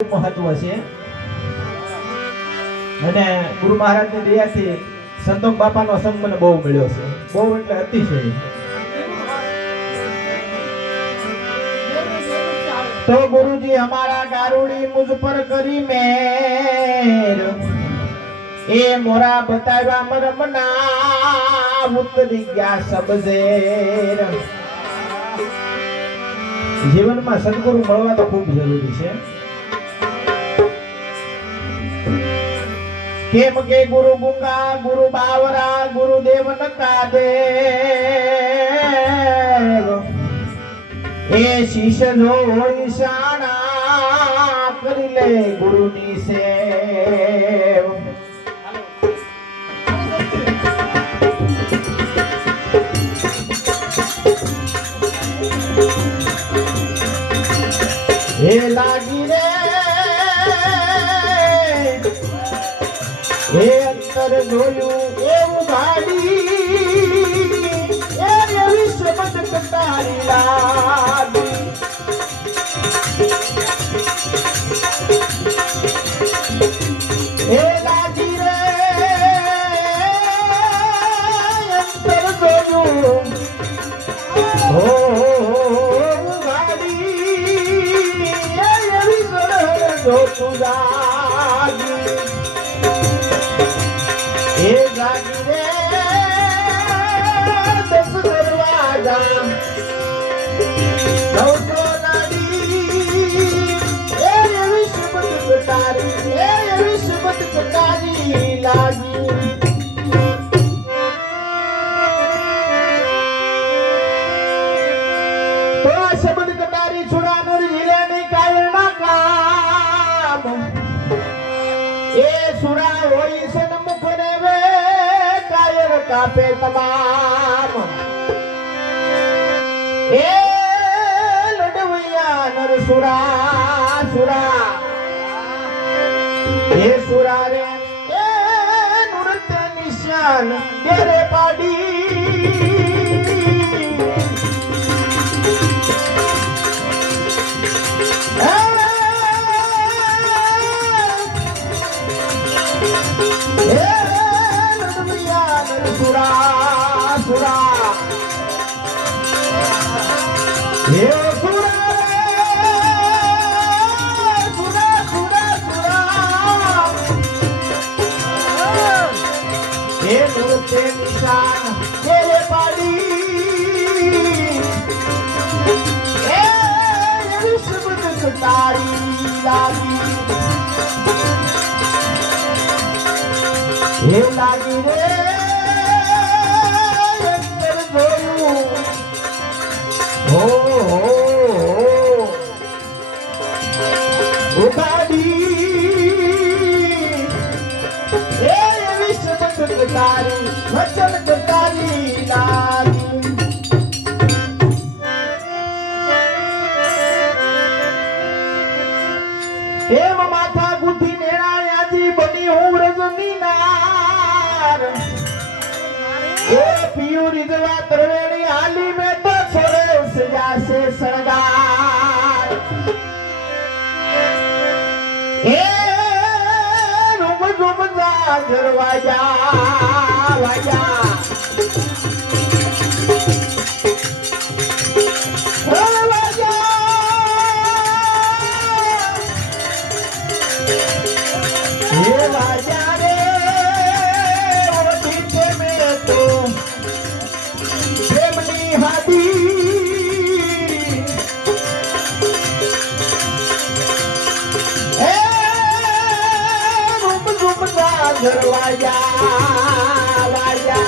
મહત્વ છે અને ગુરુ મહારાજની દયાથી સંતોષ બાપાનો સંગ મને બહુ મળ્યો છે, બહુ એટલે અતિશય। तो गुरुजी हमारा गारुड़ी मुझ पर करी मेर, ए मोरा बतावा मरमना उतरी गया सब ઝેર। જીવનમાં સદગુરુ મળવા તો ખૂબ જરૂરી છે। કેમ કે ગુરુ ગુંગા ગુરુ બાવરા ગુરુદેવ નકા દેવ, એ શીશ જો હોય શાણા કરી લે ગુરુની સેવ। એ લાગી રે એ અંતર જોયું એવું ગાડી, એ એવી શબ્દ કટારી લાગી। એ લાગી રે અંતર જોયું હો ગાડી, એ એવી સરળ જોતું જાગી। એ જાગી રે 10 દરવાજા 900 નાડી, એ એવી શબ્દ કટારી, એ એવી શબ્દ કટારી લાગી। તો આ શબ્દ કટારી છુડાનું જીલે નહીં કાયરના કામ, એ સુરા હોય છે ને મુખને વે કાયર કાપે તમામ। એ લડવૈયા નર સુરા સુરા, એ સુરા રે એ નૃત્ય નિશાન ઘેરે પાડી। સુરા સુરા હે સુરા સુરા સુરા સુરા, હે નૃત્ય નિશાન ઘેરે પાડી। એ એવી શબ્દ કટારી લાગી, હે લાગી રે અંતર જોયું હો ઉગાડી, એ એવી શબ્દ કટારી વચન કટારી લાગી। એમ માથા ગુથી નેણાયાજી બની હું રજની નાર, એ પિયુ રીજવા ત્રવેણી હાલી में तो छोड़े उस जासे सरगार। ए रुम रुम जा जरवाया वाया, घरवाया वाया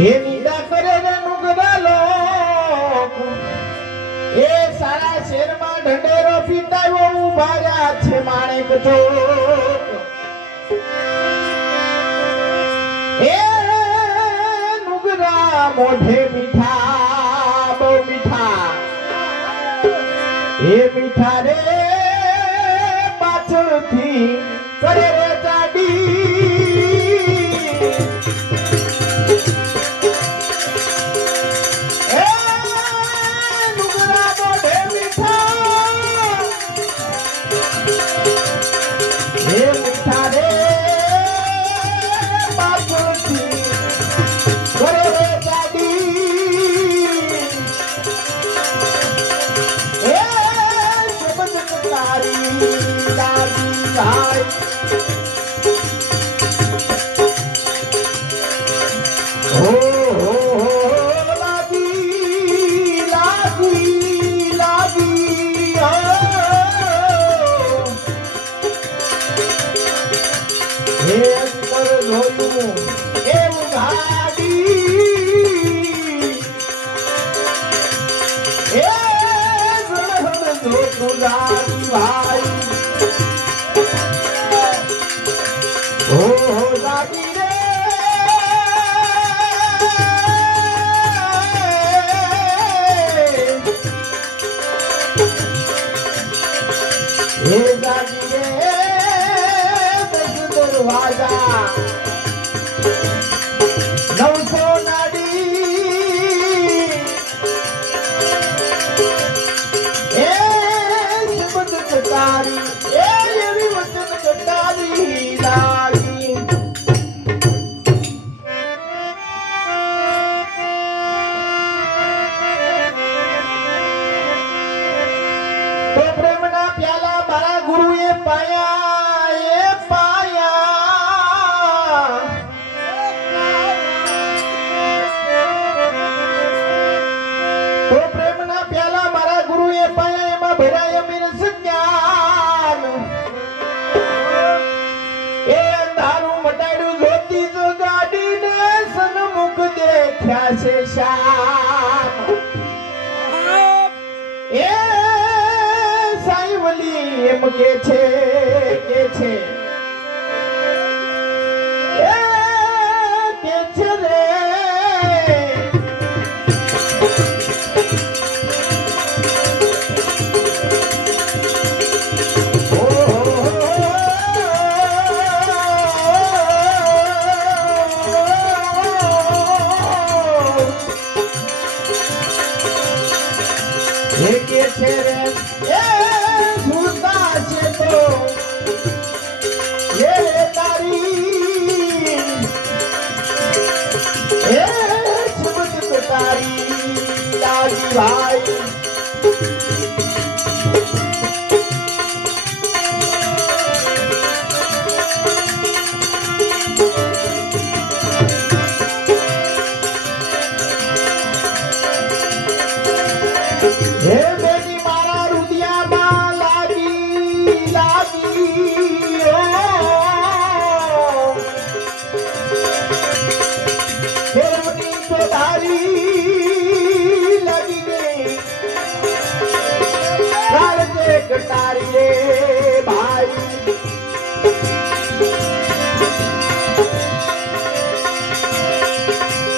એ નિંદા કરે રે નુગરા લોક એ સારા શેરમાં ઢંઢેરો પીટાયો ઉભા રહ્યા છે માણેક ચોક એ નુગરા મોઢે મીઠા બહુ મીઠા એ મીઠા રે પાછળથી કરે રે જાડી એ નુગરા મોઢે મીઠા એ મીઠા રે પાછળથી કરે રે જાડી એ શબ્દ તારી લાગી જાય હો લાગી લાગી લાગી હો હે અંતર જોયું એવું ગાડી હે જળહદ જોતું લાગી ભાઈ ઓ લાગી રે હે લાગી રે દસ દરવાજા 900 નાડી એ શબ્દ કટારી એ એવી વચન કટારી લાગી તો પ્રેમના પ્યાલા મારા ગુરુએ પાયા એ પાયા તો પ્રેમના પ્યાલા મારા ગુરુએ પાયા એમાં ભરાય અમીર જ્ઞાન એ અંધારું મટાડ્યું જ્યોતિ જગાડીને સન્મુખ દેખ્યા છે શ્યામ એ સાઈવલી એમ કે છે એ કે છે રે એ કે છે રે એ સુરતા છે તો એ તારી એ શબ્દ તારી લાગી ભાઈ હે બેની મારા રુદિયામાં લાગી લાગી ઓ ફેરવની તો ધારી લાગી ગઈ કાળજે કટારી રે ભાઈ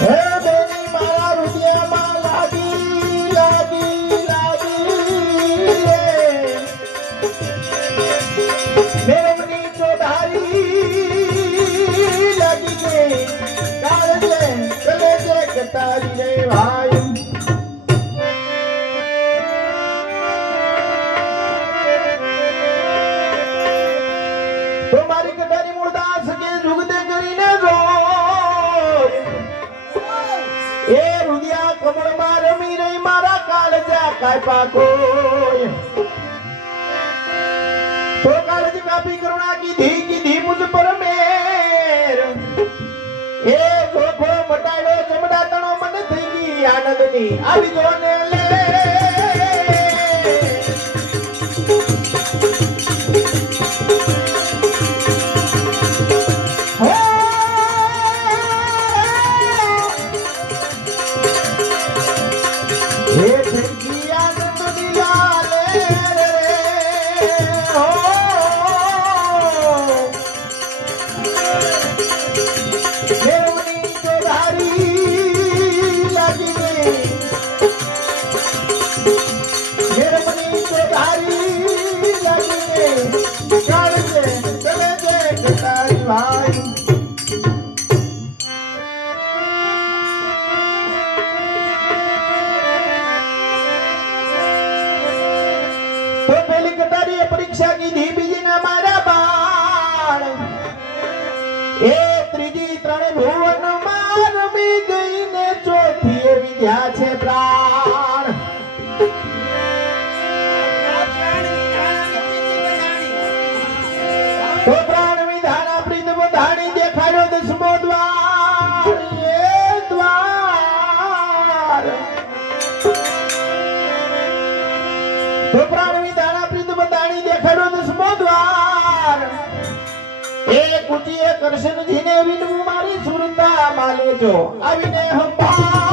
હે બેની મારા રુદિયામાં લાગી લાગી મેરમની ચોધારી લાગી ગઈ કાળજે કલેજે કટારી રે ભાઈ તો મારી કટારી મૂળદાસ કે જુગદે કરીને જો એ રુદિયા કમળમાં રમી રહી મારા કાળજા કાપ્યા કોઈ तो कालज कापी करुणा की धी मुझ पर मेर ए धोखो मटाड़ो चमड़ा तणो मन थई गई आनंदनी આવી જોને લે હો પરીક્ષા કીધી બીજીના મારા બાણ એ ત્રીજી ત્રણ ભુવન મારમી ગઈને ચોથી વિદ્યા છે પ્રાણ તો પ્રાણ વિધાના પ્રીત બધાણી દેખાડ્યો દસમો દ્વાર એ દ્વાર તો પ્રાણ વિધાના પ્રીત બધાણી દેખાડ્યો દસમો દ્વાર એ કુટીએ કરશનજીને વિનવું મારી સુરતા માલે જો આવીને હંભાર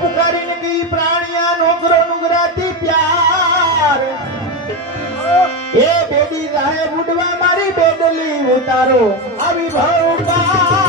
પુકારીને ગઈ પ્રાણિયા નોકરો નુગરાતી પ્યાર એ બેડી રાહે ઉડવા મારી બેડલી ઉતારો આવી ભવપાર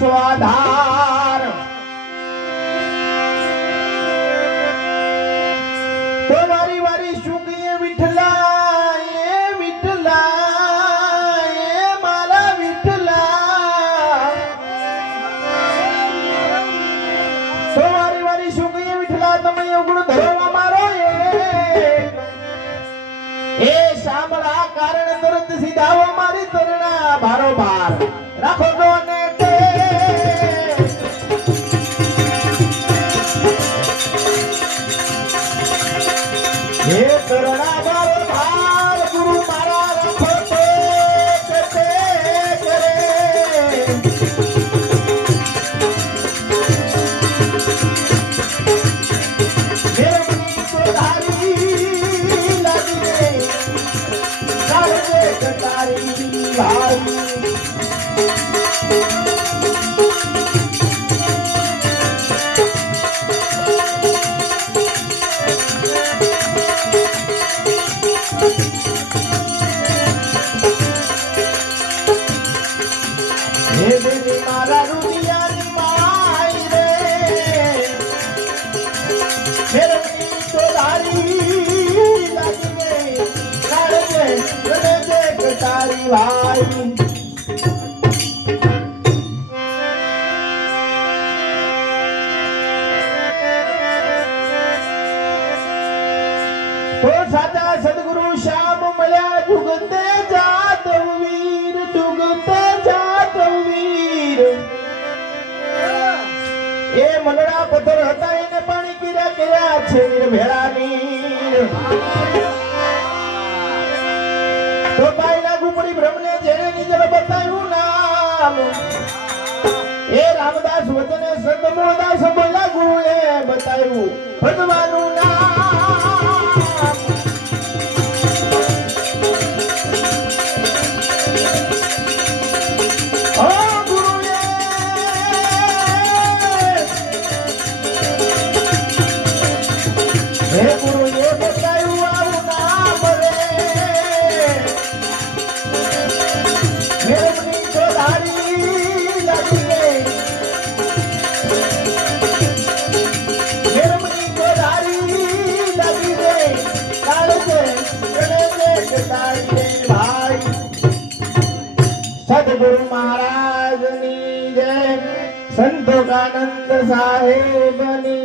સ્વાધાર તો વારી વારી સુગીએ વિઠલા એ મારા વિઠલા તો વારી વારી સુગીએ વિઠલા તમે ઉગણ ધરવા મારો એ સાંભળા કારણ તરત સીધાવો મારી તરણા ભારો ભાર રાખો જો ને તો સાચા સદગુરુ શ્યામ મળ્યા જુગતે જાત વીર જુગતે જાત વીર એ મનડા પથ્થર હતા એને પાણી પીરા કર્યા છે વીર ભેળાની તો કાયના ગુપડી બ્રહ્મને જેને નિજર બતાવ્યું નામ એ રામદાસ વચને સંત મૂળદાસ બોલ્યા ગુરુએ બતાવ્યું ભગવાનનું નામ સદગુરુ મહારાજની જય સંતોકાનંદ સાહેબની